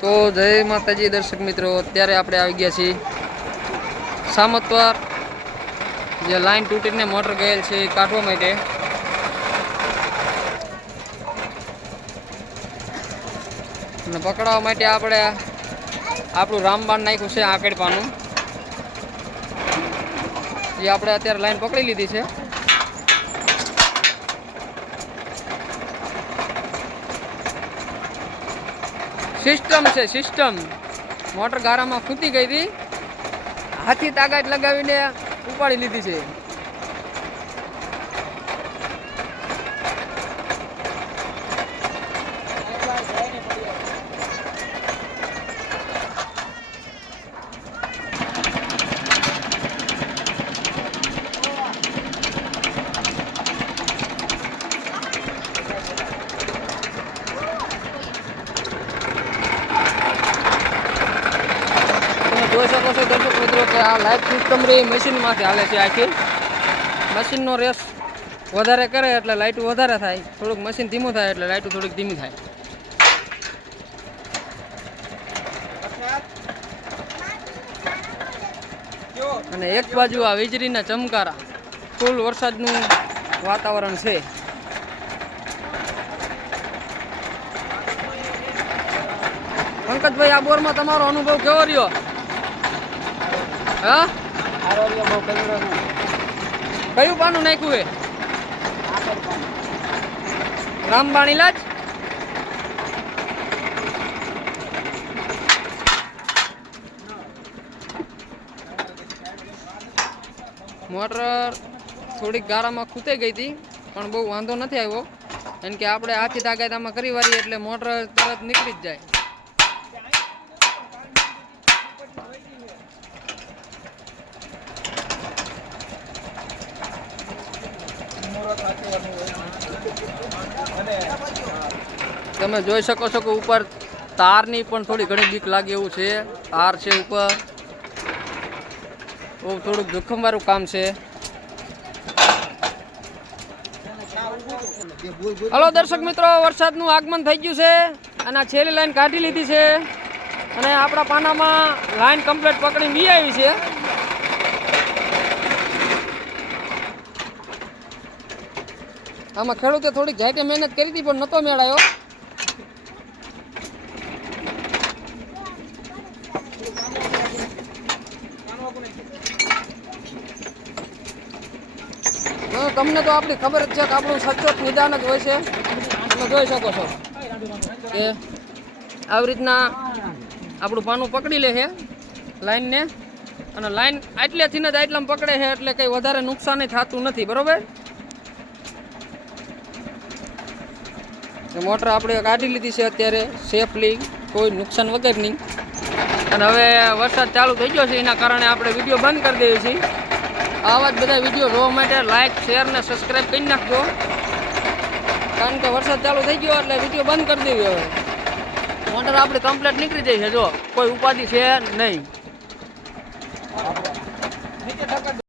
તો જય માતાજી દર્શક મિત્રો, અત્યારે આપણે આવી ગયા છીએ સામતવાર, જે લાઈન તૂટીને મોટર ગયેલ છે એ કાઢવા માટે. અને પકડાવવા માટે આપણે આપણું રામબાણ નાખ્યું છે આંકડ પાનું એ આપણે અત્યારે લાઈન પકડી લીધી છે. સિસ્ટમ છે સિસ્ટમ. મોટર ગારામાં ખૂતી ગઈ હતી. હાથી તાકાત લગાવીને ઉપાડી લીધી છે. જોઈ શકો છો દર્શક મિત્રો કે આ લાઈફ સિસ્ટમ રે મશીનમાંથી હાલે છે આખી. મશીનનો રેસ વધારે કરે એટલે લાઇટ વધારે થાય. થોડુંક મશીન ધીમું થાય એટલે લાઇટ થોડીક ધીમી થાય. અને એક બાજુ આ વીજળીના ચમકારા. ફૂલ વરસાદનું વાતાવરણ છે. પંકજભાઈ, આ બોરમાં તમારો અનુભવ કેવો રહ્યો? હા? કયું પાનું નાખ્યું હે? રામબાણી લાજ? મોટર થોડીક ગારામાં ખૂતાઈ ગઈ હતી, પણ બહુ વાંધો નથી આવ્યો. કારણ કે આપણે હાથી તાગાયતામાં કરી વાળીએ એટલે મોટર તરત નીકળી જ જાય. તમે જોઈ શકો છો કે ઉપર તારની પણ થોડી ઘણી બીક લાગે એવું છે. તાર છે ઉપર. બહુ થોડુંક જોખમવાળું કામ છે. હલો, દર્શક મિત્રો, વરસાદનું આગમન થઈ ગયું છે અને છેલ્લી લાઈન કાઢી લીધી છે. અને આપણા પાનામાં લાઈન કમ્પ્લીટ પકડી વી આવી છે. આમાં ખેડૂતે થોડીક જાતે મહેનત કરી હતી, પણ નહોતો મેળાયો. તમને તો આપણી ખબર જ છે કે આપણું સચોટ નિદાન જ હોય છે. તમે જોઈ શકો છો કે આવી રીતના આપણું પાનું પકડી લે છે લાઈનને. અને લાઈન આટલેથી જ આટલામાં પકડે છે એટલે કંઈ વધારે નુકસાન થતું નથી, બરોબર? મોટર આપણે કાઢી લીધી છે અત્યારે. સેફલી કોઈ નુકસાન વગરની અને હવે વરસાદ ચાલુ થઈ ગયો છે, એના કારણે આપણે વીડિયો બંધ કરી દઈએ છીએ. આવા જ બધા વીડિયો જોવા માટે લાઇક શેર ને સબસ્ક્રાઈબ કરી નાખજો. કારણ કે વરસાદ ચાલુ થઈ ગયો એટલે વીડિયો બંધ કરી દેવી હવે. મોટર આપણે કમ્પ્લેટ નીકળી જઈ છે, જો. કોઈ ઉપાધિ છે નહીં.